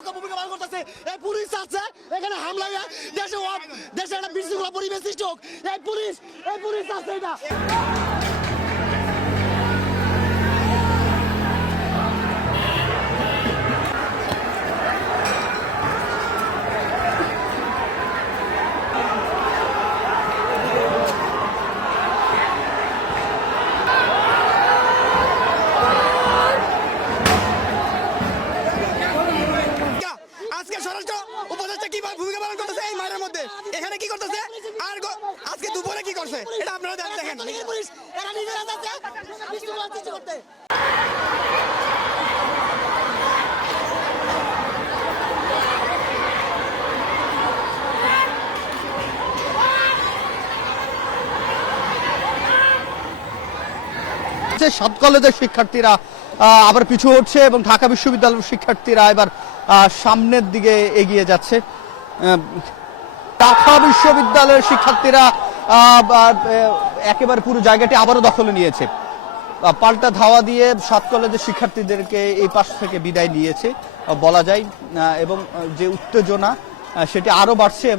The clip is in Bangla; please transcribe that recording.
ভূমিকা আছে, এখানে হামলা হয়ে দেশে দেশে একটা বিশৃঙ্খলা পরিবেশ সৃষ্টি হোক। এই পুলিশ এই পুলিশ আছে এটা আজকে স্বরাষ্ট্র উপদেষ্টা কি ভূমিকা পালন করতেছে এই মায়ের মধ্যে। এখানে কি করতেছে? আর আজকে দুপুরে কি করছে? এটা আপনারা দেখ- দেখেন। যে সাত কলেজের শিক্ষার্থীরা আহ, আবার পিছু হচ্ছে এবং ঢাকা বিশ্ববিদ্যালয়ের শিক্ষার্থীরা এবার আহ, সামনের দিকে এগিয়ে যাচ্ছে। ঢাকা বিশ্ববিদ্যালয়ের শিক্ষার্থীরা একেবারে পুরো জায়গাটি আবারও দখলে নিয়েছে। পাল্টা ধাওয়া দিয়ে সাত কলেজের শিক্ষার্থীদেরকে এই পাশ থেকে বিদায় নিয়েছে বলা যায়। এবং যে উত্তেজনা সেটি আরও বাড়ছে এবং